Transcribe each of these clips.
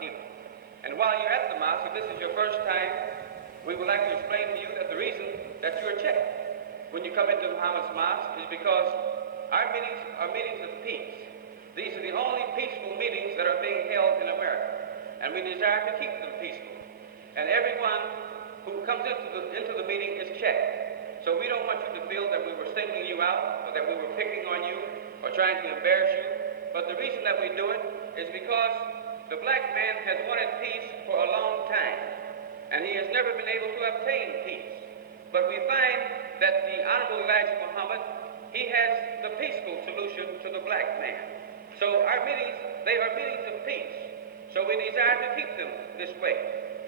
either. And while you're at the mosque, if this is your first time, we would like to explain to you that the reason that you're checked when you come into Muhammad's mosque is because our meetings are meetings of peace. These are the only peaceful meetings that are being held in America, and we desire to keep them peaceful. And everyone who comes into the meeting is checked. So we don't want you to feel that we were singling you out or that we were picking on you or trying to embarrass you. But the reason that we do it is because the black man has wanted peace for a long time, and he has never been able to obtain peace. But we find that the Honorable Elijah Muhammad, he has the peaceful solution to the black man. So our meetings, they are meetings of peace. So we desire to keep them this way.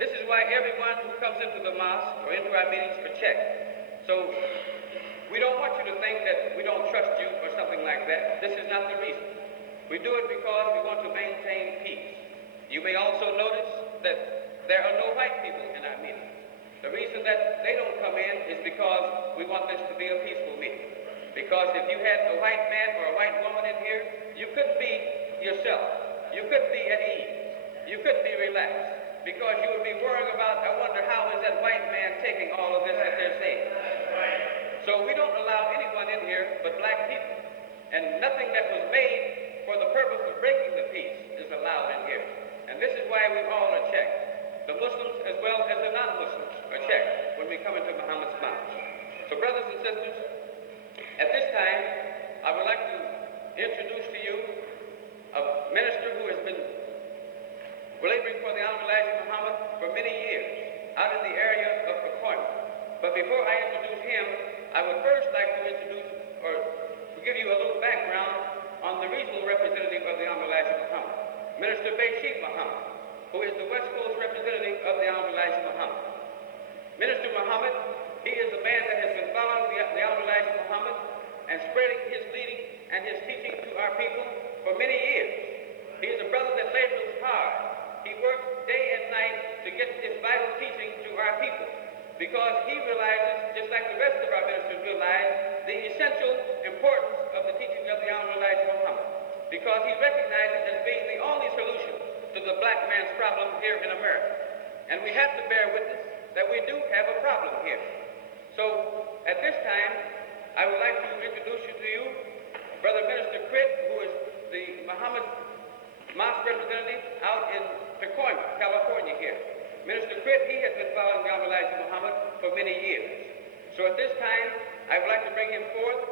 This is why everyone who comes into the mosque or into our meetings are checked. So we don't want you to think that we don't trust you or something like that. This is not the reason. We do it because we want to maintain peace. You may also notice that there are no white people in our meetings. The reason that they don't come in is because we want this to be a peaceful meeting. Because if you had a white man or a white woman in here, you couldn't be yourself. You couldn't be at ease. You couldn't be relaxed. Because you would be worrying about, I wonder how is that white man taking all of this that they're saying. So we don't allow anyone in here but black people. And nothing that was made for the purpose of breaking the peace is allowed in here. And this is why we all are checked. The Muslims as well as the non-Muslims are checked when we come into Muhammad's mosque. So brothers and sisters, at this time, I would like to introduce to you a minister who has been laboring for the Honorable Elijah Muhammad for many years out in the area of Pacoima. But before I introduce him, I would first like to introduce or to give you a little background on the regional representative of the Honorable Elijah Muhammad, Minister Basir Muhammad, who is the West Coast representative of the Honorable Elijah Muhammad. Minister Muhammad, he is a man that has been following the Honorable Elijah Muhammad and spreading his leading and his teaching to our people for many years. He is a brother that labors hard. He works day and night to get this vital teaching to our people because he realizes, just like the rest of our ministers realize, the essential importance of the teaching of the Honorable Elijah Muhammad, because he recognizes it as being the only solution to the black man's problem here in America. And we have to bear witness that we do have a problem here. So at this time, I would like to introduce you to you Brother Minister Crit, who is the Muhammad Mosque representative out in Pacoima, California here. Minister Crit, he has been following the Honorable Elijah Muhammad for many years. So at this time, I would like to bring him forth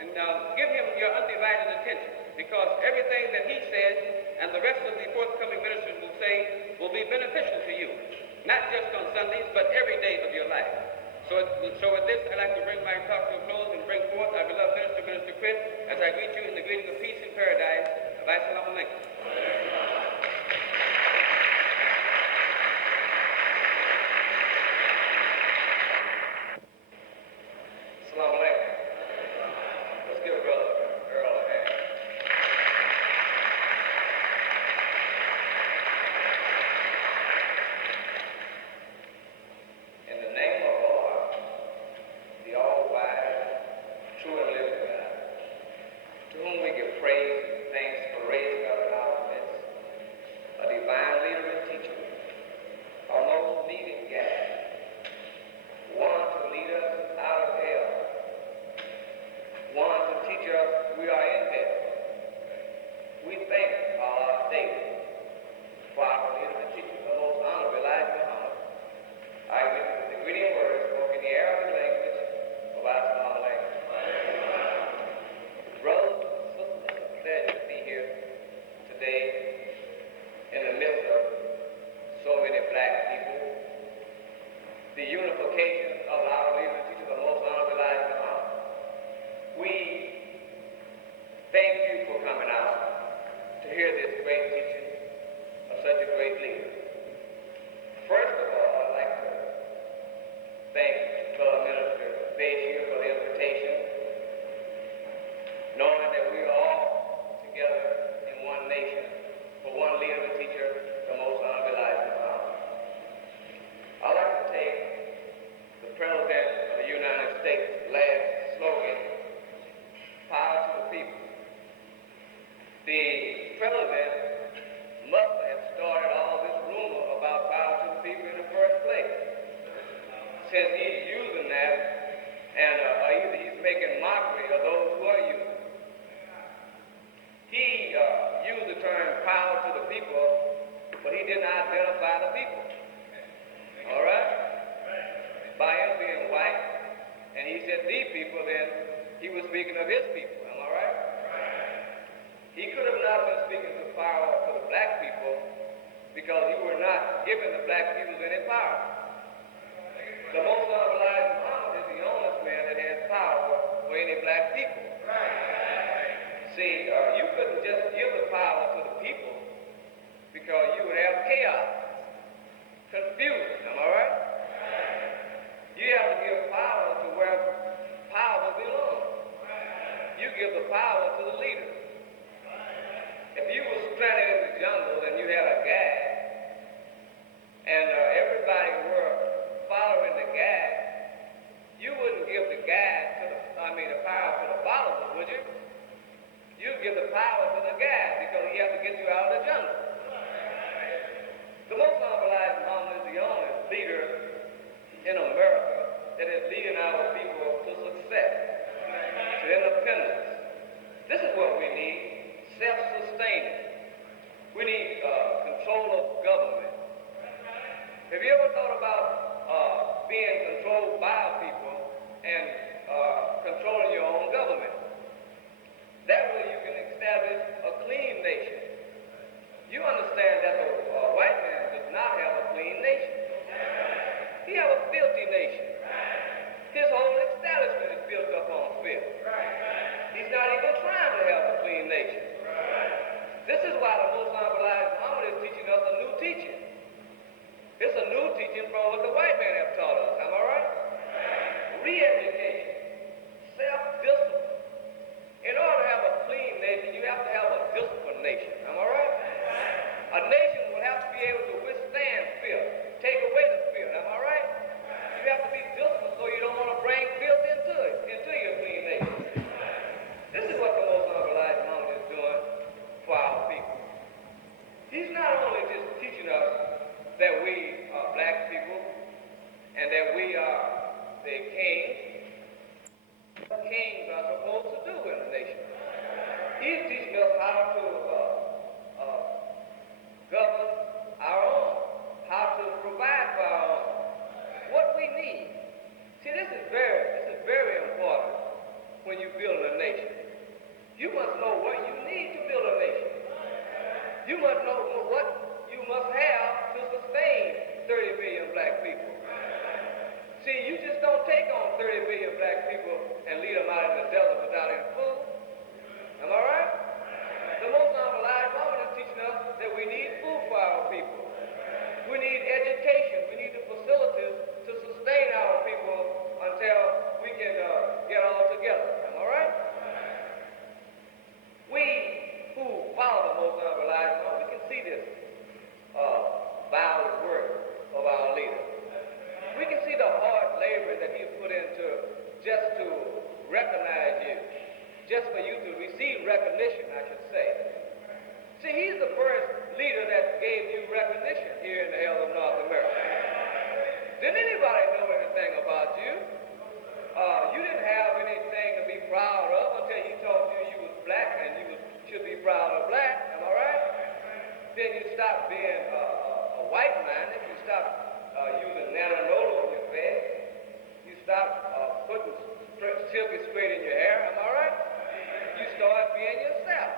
and give him your undivided attention, because everything that he says and the rest of the forthcoming ministers will say will be beneficial to you, not just on Sundays, but every day of your life. So at this, I'd like to bring my talk to a close and bring forth our beloved minister, Minister Crit, as I greet you in the greeting of peace and paradise. Assalamu alaikum. Assalamu alaikum. Let's give Brother Earl a hand. In the name of Allah, the all-wise, true and living God, to whom we give praise and thanks for raising up in our midst a divine leader and teacher, our most needed guide, one to lead us out of hell, one to teach us we are in hell. We thank Allah daily for our leader and teacher, the most honorable Elijah Muhammad. I witness the greeting words spoken in the Arabic language of Assalamu alaikum. Brothers and sisters, it's a pleasure to be here today in the midst of so many black people. The unification of our leader and teacher, the most honorable Elijah Muhammad. We thank you for coming out to hear this great teaching of such a great leader. First of all, I'd like to thank Brother Minister Basir for the invitation, knowing that we are all together in one nation, for one leader and teacher, the most honorable Elijah Muhammad. I'd like to take the President of the United States' last slogan, power to the people. The President must have started all this didn't identify the people. All right? By him being white, and he said the people, then he was speaking of his people. Am I right? He could have not been speaking to power to the black people because he were not giving the black people any power. The most honorable Elijah Muhammad is the only man that has power for any black people. See, you couldn't just give the power to the people because you would have chaos, confusion. Am I right? You have to give power to where power belongs. You give the power to the leader. If you were stranded in the jungle and you had a guide, and everybody were following the guide, you wouldn't give the power to the followers, would you? You'd give the power to the guide because he has to get you out of the jungle. The most honorable Elijah Muhammad is the only leader in America that is leading our people to success, to independence. This is what we need, self-sustaining. We need control of government. Have you ever thought about being controlled by people and controlling your own government? That way you can establish a clean nation. You understand that the white man does not have a clean nation. He has a filthy nation. His whole establishment is built up on filth. He's not even trying to have a clean nation. This is why the Most Honorable Elijah Muhammad is teaching us a new teaching. It's a new teaching from what the white man have taught us. Am I right? Re-education, self-discipline. In order to have a clean nation, you have to have a disciplined nation. Am I right? A nation will have to be able to withstand fear, take away the fear. Am I right? You have to be disciplined so you don't want to bring filth into your clean nation. This is what the Most Honorable Elijah Muhammad is doing for our people. He's not only just teaching us that we are black people and that we are the kings. What kings are supposed to do in the nation. He's teaching us how to govern our own, how to provide for our own, what we need. See, this is very important when you're building a nation. You must know what you need to build a nation. You must know what you must have to sustain 30 million black people. See, you just don't take on 30 million black people and lead them out in the desert without any food. Am I right? The Most Honorable Elijah Muhammad is teaching us that we need food for our people. We need education. We need the facilities to sustain our people until we can get all together. Am I right? We who follow the Most Honorable Elijah Muhammad, we can see this valiant work of our leader. We can see the hard labor that he put into just to recognize you, just for you to receive recognition, I should say. See, he's the first leader that gave you recognition here in the hell of North America. Didn't anybody know anything about you? You didn't have anything to be proud of until he told you you was black and you should be proud of black. Am I right? Then you stopped being a white man. If you stopped using nananola on your face, you stop putting silky straight in your hair, am I right? You start being yourself.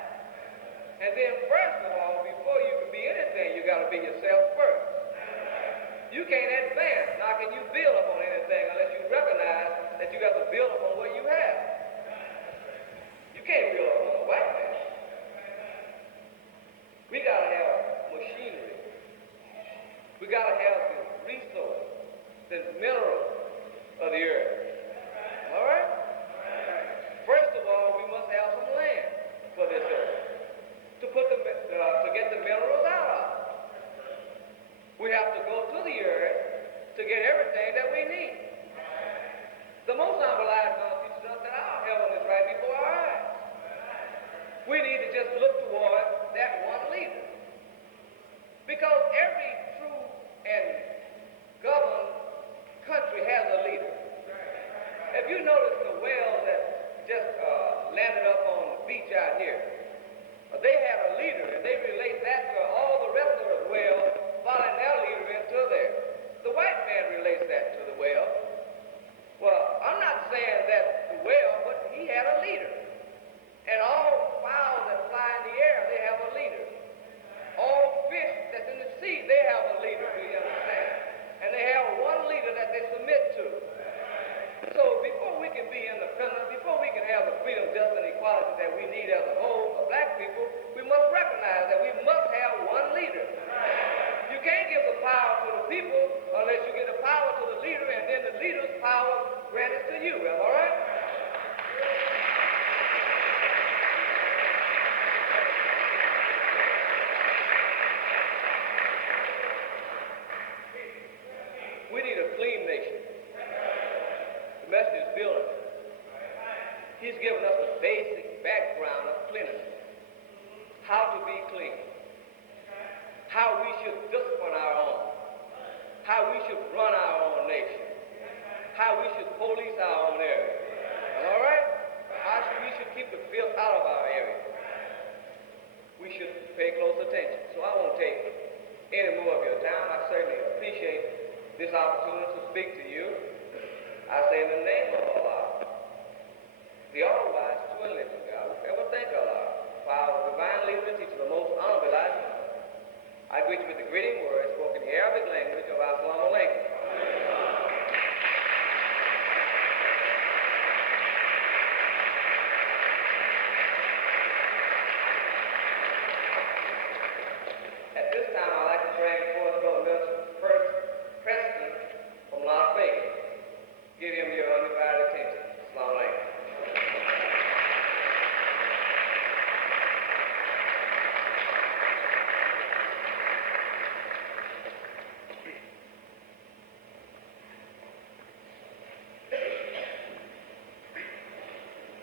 And then first of all, before you can be anything, you got to be yourself first. You can't advance, nor can you build upon anything unless you recognize that you got to build upon what you have. You can't build upon a white man. We got to have machinery. We got to have the resources, the minerals of the earth. All right? First of all, we must have some land for this earth to get the minerals out of. We have to go to the earth to get everything that we need. The Most Honorable Elijah teaches us that our heaven is right before our eyes. We need to just look toward that one leader. Because every true and governed country has a leader. He's given us the basic background of cleanliness, how to be clean, how we should discipline our own, how we should run our own nation, how we should police our own area. All right? We should keep the filth out of our area. We should pay close attention. So I won't take any more of your time. I certainly appreciate this opportunity to speak to you. I say in the name of Allah, the all-wise, true and living God, we ever thank Allah for our divine leader and teacher, the most honorable Elijah. I greet you with the greeting words spoken in the Arabic language of Assalamu alaikum. At this time, I'd like to bring forth Brother Milton First Preston from Las Vegas. Give him your undivided attention. Assalamu alaikum.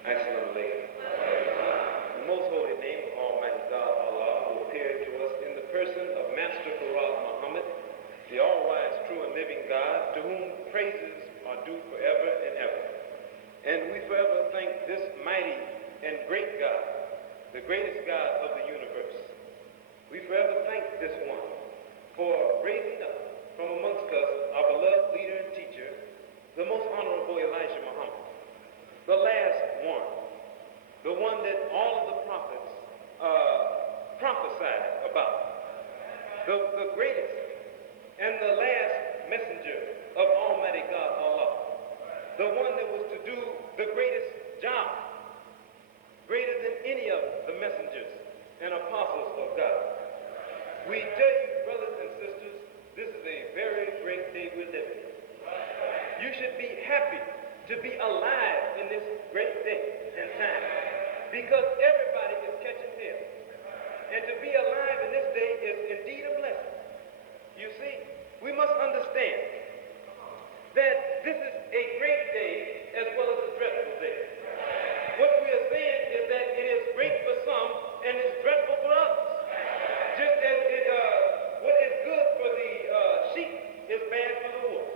Assalamu alaikum. The most holy name of Almighty God, Allah, who appeared to us in the person of Master Farad Muhammad, the all-wise, true and living God, to whom praises are due forever and ever. And we forever thank this mighty and great God, the greatest God of the universe. We forever thank this one for raising up from amongst us our beloved leader and teacher, the most honorable Elijah Muhammad, the last one, the one that all of the prophets prophesied about, the greatest and the last messenger of Almighty God, Allah, the one that was to do the greatest job, greater than any of the messengers and apostles of God. We tell you, brothers and sisters, this is a very great day we're living. You should be happy to be alive in this great day and time, because everybody is catching hell. And to be alive in this day is indeed a blessing. You see, we must understand that this is a great day as well as a dreadful day. What we are saying is that it is great for some and it's dreadful for others. Just as what is good for the sheep is bad for the wolf.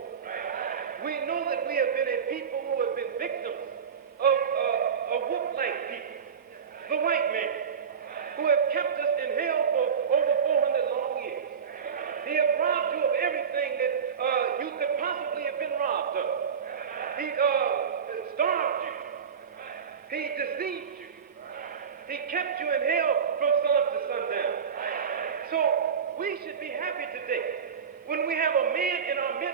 We know that we have been a people who have been victims of wolf-like people, the white man, who have kept us in hell for over 400 long years. He has robbed you of everything that you could possibly have been robbed of. He starved you. He deceived you. He kept you in hell from sun to sundown. So we should be happy today when we have a man in our midst